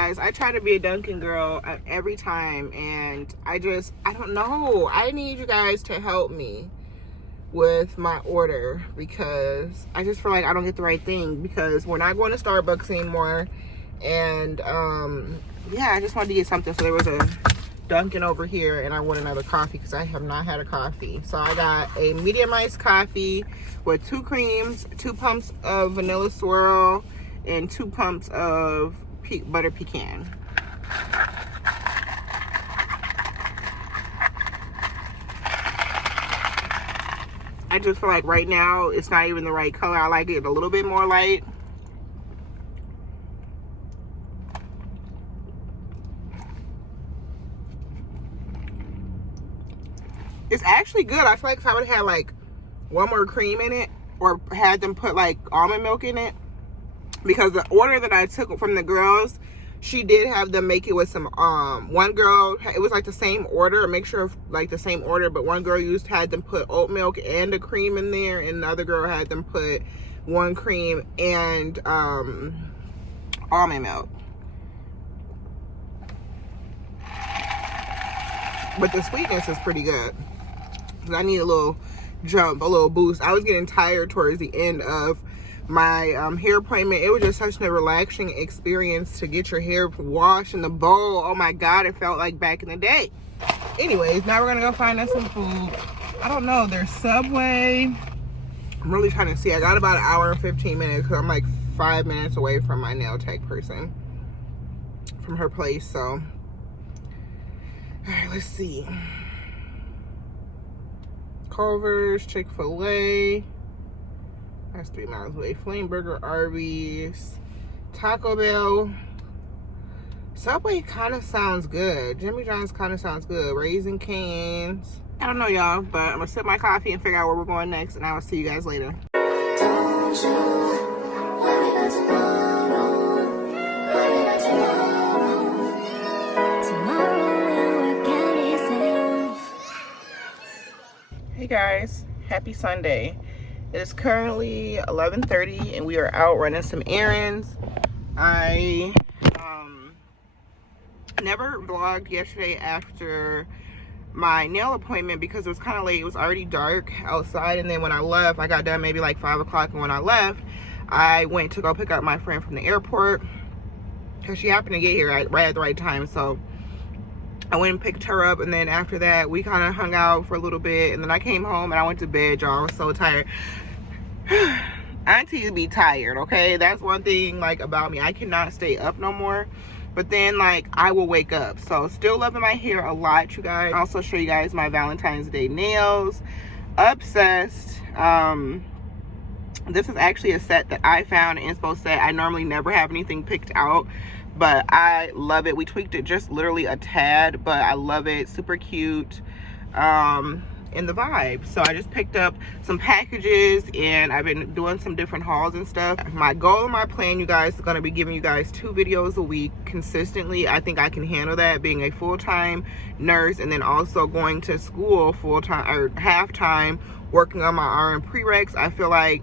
guys, I try to be a Dunkin' girl every time, and I don't know. I need you guys to help me with my order, because I just feel like I don't get the right thing, because we're not going to Starbucks anymore. And yeah, I just wanted to get something. So there was a Dunkin' over here, and I want another coffee because I have not had a coffee. So I got a medium iced coffee with 2 creams, 2 pumps of vanilla swirl, and 2 pumps of butter pecan. I just feel like right now it's not even the right color. I like it a little bit more light. It's actually good. I feel like if I would have had like 1 more cream in it, or had them put like almond milk in it, because the order that I took from the girls, she did have them make it with some one girl, it was like the same order, a mixture of like the same order, but one girl had them put oat milk and a cream in there, and the other girl had them put 1 cream and almond milk. But the sweetness is pretty good. I need a little jump, a little boost. I was getting tired towards the end of my hair appointment. It was just such a relaxing experience to get your hair washed in the bowl. Oh my god, it felt like back in the day. Anyways, now we're gonna go find us some food. I don't know, there's Subway. I'm really trying to see. I got about 1 hour and 15 minutes because I'm like 5 minutes away from my nail tech person, from her place. So all right, let's see. Culver's, Chick-fil-A, that's 3 miles away. Flame Burger, Arby's, Taco Bell. Subway kind of sounds good. Jimmy John's kind of sounds good. Raising Cane's. I don't know, y'all, but I'm gonna sip my coffee and figure out where we're going next, and I will see you guys later. Hey guys, happy Sunday. It is currently 11:30 and we are out running some errands. I never vlogged yesterday after my nail appointment because it was kind of late. It was already dark outside, and then when I left, I got done maybe like 5 o'clock, and when I left, I went to go pick up my friend from the airport because she happened to get here right at the right time. So I went and picked her up, and then after that we kind of hung out for a little bit, and then I came home and I went to bed, y'all. I was so tired. Aunties be tired, okay? That's one thing like about me. I cannot stay up no more, but then like I will wake up. So still loving my hair a lot, you guys. I'll also show you guys my Valentine's Day nails. Obsessed. This is actually a set that I found, an inspo set. I normally never have anything picked out, but I love it. We tweaked it just literally a tad, but I love it. Super cute, in the vibe. So I just picked up some packages, and I've been doing some different hauls and stuff. My goal and my plan, you guys, is going to be giving you guys 2 videos a week consistently. I think I can handle that, being a full-time nurse and then also going to school full-time or half-time, working on my RN prereqs. I feel like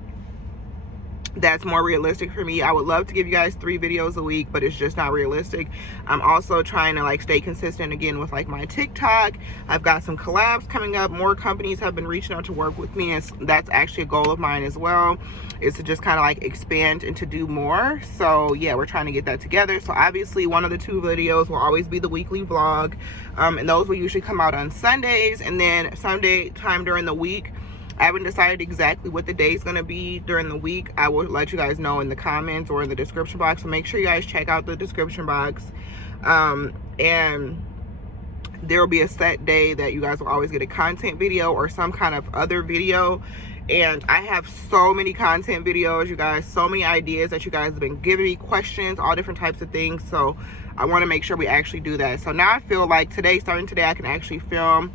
that's more realistic for me. I would love to give you guys 3 videos a week, but it's just not realistic. I'm also trying to like stay consistent again with like my TikTok. I've got some collabs coming up. More companies have been reaching out to work with me, and that's actually a goal of mine as well, is to just kind of like expand and to do more. So yeah, we're trying to get that together. So obviously one of the 2 videos will always be the weekly vlog, and those will usually come out on Sundays, and then Sunday time during the week, I haven't decided exactly what the day is going to be during the week. I will let you guys know in the comments or in the description box. So make sure you guys check out the description box. And there will be a set day that you guys will always get a content video or some kind of other video. And I have so many content videos, you guys, so many ideas that you guys have been giving me, questions, all different types of things. So I want to make sure we actually do that. So now I feel like starting today, I can actually film.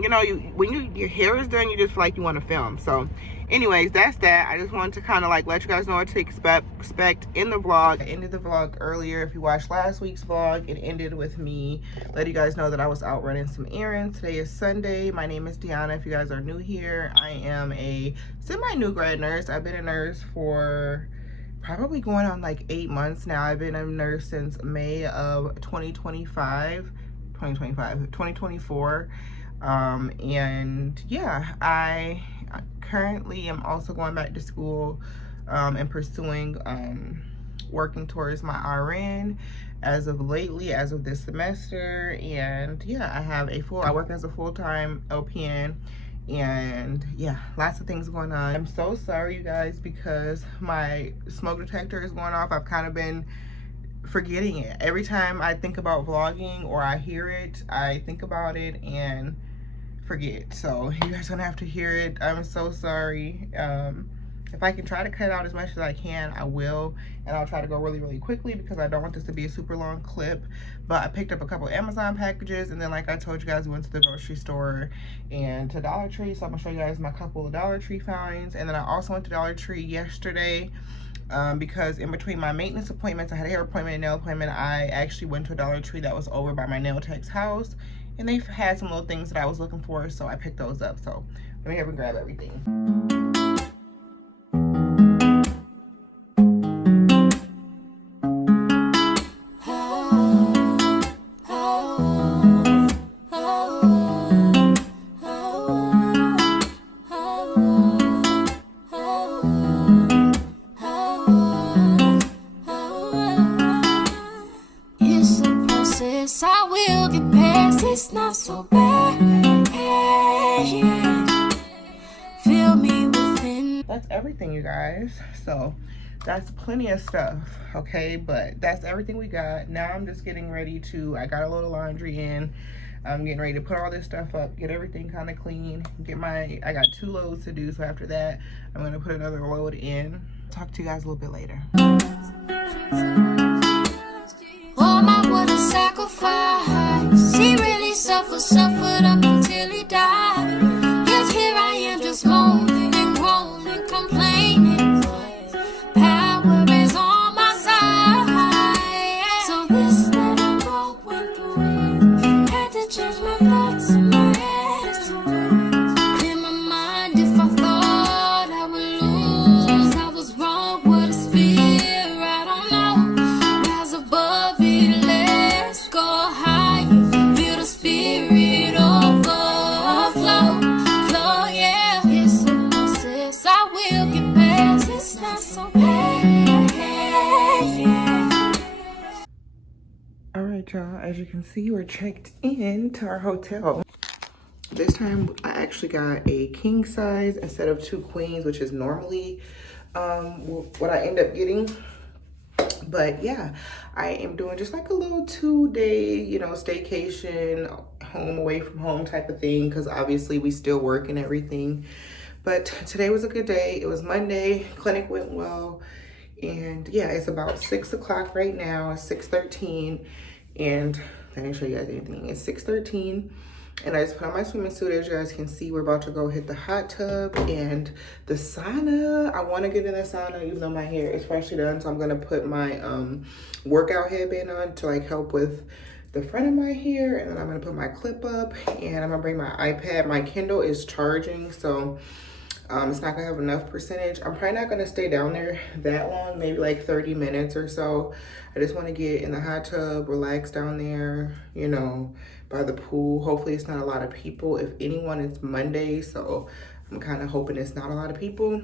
You know, when your hair is done, you just feel like you want to film. So anyways, that's that. I just wanted to kind of like let you guys know what to expect in the vlog. I ended the vlog earlier. If you watched last week's vlog, it ended with me letting you guys know that I was out running some errands. Today is Sunday. My name is Deonna. If you guys are new here, I am a semi-new grad nurse. I've been a nurse for probably going on like 8 months now. I've been a nurse since May of 2024. And yeah, I currently am also going back to school and pursuing working towards my RN as of lately, as of this semester. And yeah, I work as a full-time LPN, and yeah, lots of things going on. I'm so sorry, you guys, because my smoke detector is going off. I've kind of been forgetting it. Every time I think about vlogging or I hear it, I think about it and forget. So you guys gonna have to hear it. I'm so sorry. If I can try to cut out as much as I can, I will, and I'll try to go really quickly because I don't want this to be a super long clip. But I picked up a couple Amazon packages, and then like I told you guys, we went to the grocery store and to Dollar Tree. So I'm gonna show you guys my couple of Dollar Tree finds. And then I also went to Dollar Tree yesterday because in between my maintenance appointments, I had a hair appointment and nail appointment. I actually went to a Dollar Tree that was over by my nail tech's house, and they had some little things that I was looking for, so I picked those up. So let me have and grab everything. I will get past, it's not so bad. Hey, yeah. Feel me within. That's everything, you guys. So that's plenty of stuff, okay? But that's everything we got. Now I'm just getting ready to, I got a load of laundry in. I'm getting ready to put all this stuff up, get everything kind of clean, I got 2 loads to do, so after that, I'm gonna put another load in. Talk to you guys a little bit later. Oh, my, what a sacrifice. He really suffered up until he died. Yet here I am just moaning and groaning, complaining. Power is on my side. So this that I'm going through, had to change my thoughts and my attitude. Clear my mind if I thought I would lose. I was wrong, what is fear? I don't know. Rise above it, let's go higher. Feel the spirit overflow, flow, yeah. It's a process, I will get past. It's not so bad, yeah. All right, y'all, as you can see, we're checked in to our hotel. This time I actually got a king size instead of 2 queens, which is normally what I end up getting. But yeah, I am doing just like a little 2-day, you know, staycation, home away from home type of thing, because obviously we still work and everything. But today was a good day. It was Monday, clinic went well. And yeah, it's about 6 o'clock right now. It's 6:13, and I didn't show you guys anything. It's 6:13, and I just put on my swimming suit. As you guys can see, we're about to go hit the hot tub and the sauna. I want to get in the sauna even though my hair is freshly done, so I'm gonna put my workout headband on to like help with the front of my hair, and then I'm gonna put my clip up, and I'm gonna bring my iPad. My Kindle is charging, so it's not gonna have enough percentage. I'm probably not gonna stay down there that long, maybe like 30 minutes or so. I just wanna get in the hot tub, relax down there, you know, by the pool. Hopefully it's not a lot of people. If anyone, it's Monday, so I'm kind of hoping it's not a lot of people.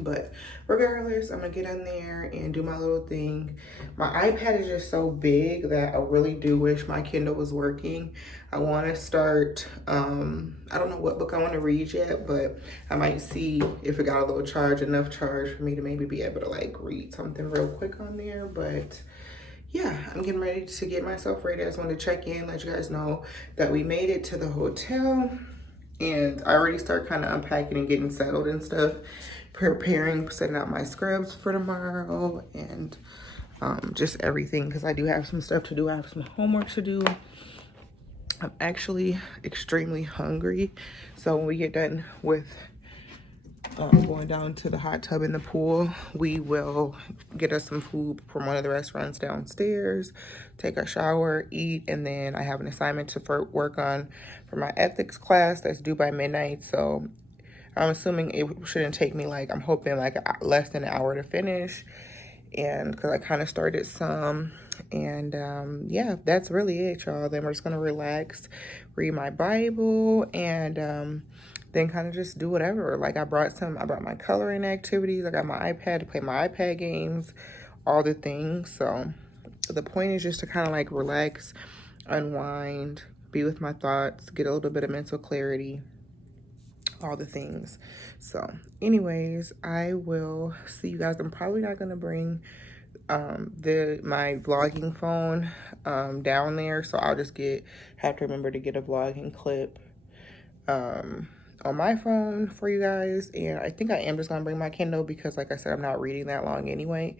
But regardless, I'm gonna get in there and do my little thing. My iPad is just so big that I really do wish my Kindle was working. I want to start, I don't know what book I want to read yet, but I might see if it got a little charge, enough charge for me to maybe be able to like read something real quick on there. But yeah, I'm getting ready to get myself ready. I just wanted to check in, let you guys know that we made it to the hotel, and I already start kind of unpacking and getting settled and stuff, preparing, setting out my scrubs for tomorrow, and just everything, because I do have some stuff to do. I have some homework to do. I'm actually extremely hungry, so when we get done with going down to the hot tub in the pool, we will get us some food from one of the restaurants downstairs, take a shower, eat, and then I have an assignment to work on for my ethics class that's due by midnight. So I'm assuming it shouldn't take me like, I'm hoping like less than an hour to finish, and because I kind of started some. And yeah, that's really it, y'all. Then we're just gonna relax, read my Bible, and then kind of just do whatever. Like I brought my coloring activities. I got my iPad to play my iPad games, all the things. So the point is just to kind of like relax, unwind, be with my thoughts, get a little bit of mental clarity, all the things. So anyways, I will see you guys. I'm probably not gonna bring my vlogging phone down there, so I'll just have to remember to get a vlogging clip on my phone for you guys. And I think I am just gonna bring my Kindle because like I said, I'm not reading that long anyway,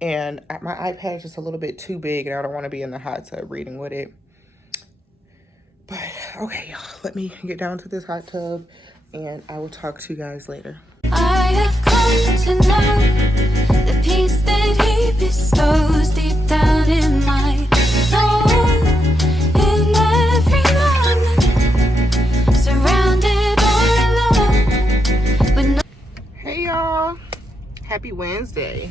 and my iPad is just a little bit too big and I don't want to be in the hot tub reading with it. But okay, y'all, let me get down to this hot tub and I will talk to you guys later. I have come to know the peace that he bestows deep down in my soul. In every moment, surrounded all alone with no. Hey y'all, happy Wednesday.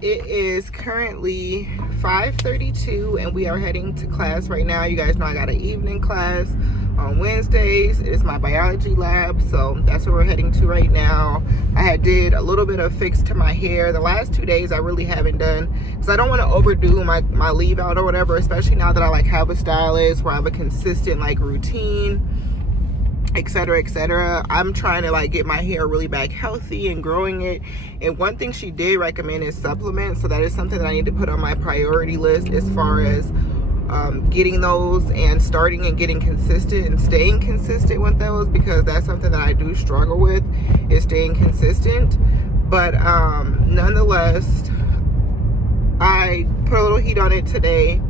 It is currently 5:32 and we are heading to class right now. You guys know I got an evening class on Wednesdays. It's my biology lab, so that's where we're heading to right now. I did a little bit of fix to my hair. The last 2 days I really haven't done because I don't want to overdo my leave out or whatever, especially now that I like have a stylist where I have a consistent like routine, etc, etc. I'm trying to like get my hair really back healthy and growing it. And one thing she did recommend is supplements, so that is something that I need to put on my priority list as far as getting those and starting and getting consistent and staying consistent with those, because that's something that I do struggle with, is staying consistent. But nonetheless, I put a little heat on it today,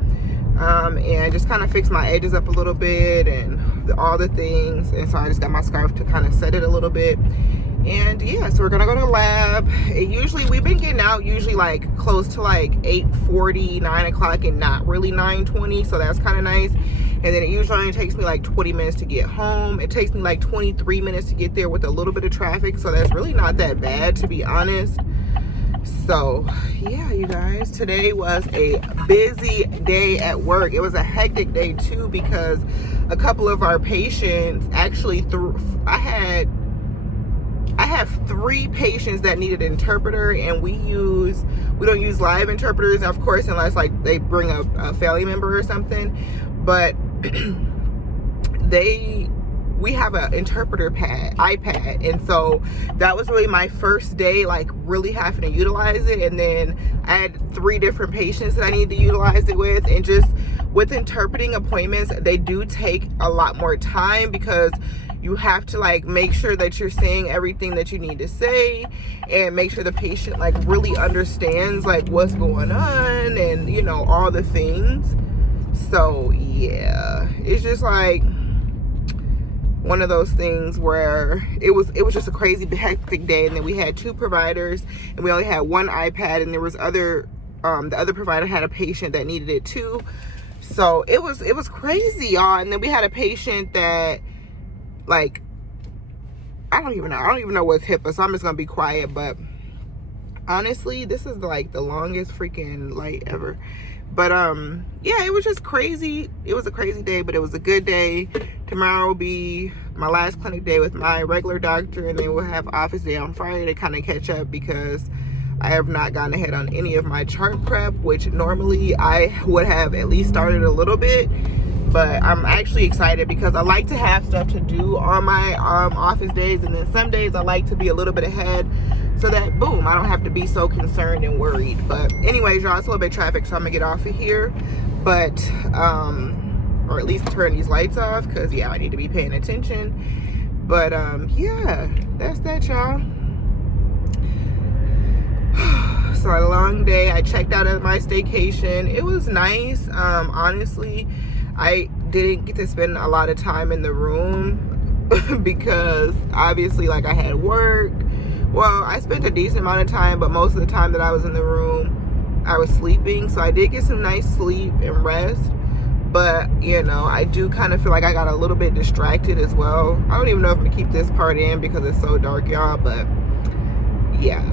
and just kind of fix my edges up a little bit and all the things. And so I just got my scarf to kind of set it a little bit. And yeah, so we're gonna go to the lab. We've been getting out usually like close to like 8:40, 9 o'clock, and not really 9:20, so that's kind of nice. And then it usually only takes me like 20 minutes to get home. It takes me like 23 minutes to get there with a little bit of traffic, so that's really not that bad, to be honest. So yeah, you guys, today was a busy day at work. It was a hectic day too, because a couple of our patients actually I have 3 patients that needed an interpreter, and we don't use live interpreters, of course, unless like they bring a family member or something. But we have an interpreter iPad, and so that was really my first day like really having to utilize it. And then I had 3 different patients that I need to utilize it with, and just with interpreting appointments, they do take a lot more time because you have to like make sure that you're saying everything that you need to say, and make sure the patient like really understands like what's going on, and you know, all the things. So yeah, it's just like one of those things where it was just a crazy hectic day. And then we had 2 providers and we only had 1 iPad, and there was the other provider had a patient that needed it too. So it was crazy, y'all. And then we had a patient that like, I don't even know what's HIPAA, so I'm just gonna be quiet. But honestly, this is like the longest freaking light ever. But yeah, it was just crazy. It was a crazy day, but it was a good day. Tomorrow will be my last clinic day with my regular doctor, and then we'll have office day on Friday to kind of catch up, because I have not gotten ahead on any of my chart prep, which normally I would have at least started a little bit. But I'm actually excited because I like to have stuff to do on my office days, and then some days I like to be a little bit ahead, so that boom, I don't have to be so concerned and worried. But anyways, y'all, it's a little bit of traffic, so I'm gonna get off of here. But or at least turn these lights off, because yeah, I need to be paying attention. But yeah, that's that, y'all. So a long day. I checked out of my staycation. It was nice. Honestly, I didn't get to spend a lot of time in the room because obviously like I had work. Well, I spent a decent amount of time, but most of the time that I was in the room, I was sleeping. So I did get some nice sleep and rest. but you know, I do kind of feel like I got a little bit distracted as well. I don't even know if I'm gonna keep this part in because it's so dark, y'all, but yeah,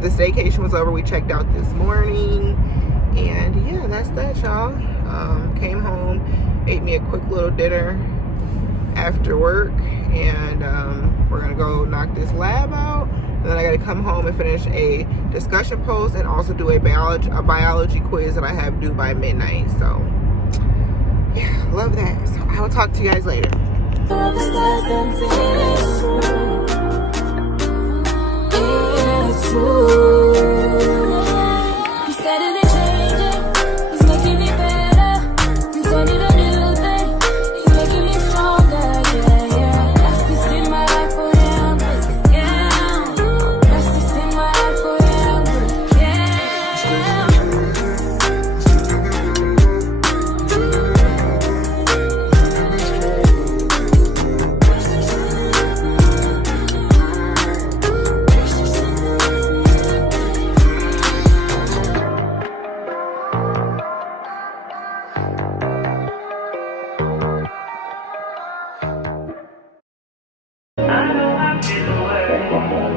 the staycation was over. We checked out this morning, and yeah, that's that, y'all. Came home, ate me a quick little dinner after work, and we're gonna go knock this lab out, and then I gotta come home and finish a discussion post and also do a biology quiz that I have due by midnight. So yeah, love that. So I will talk to you guys later. I know I've been away.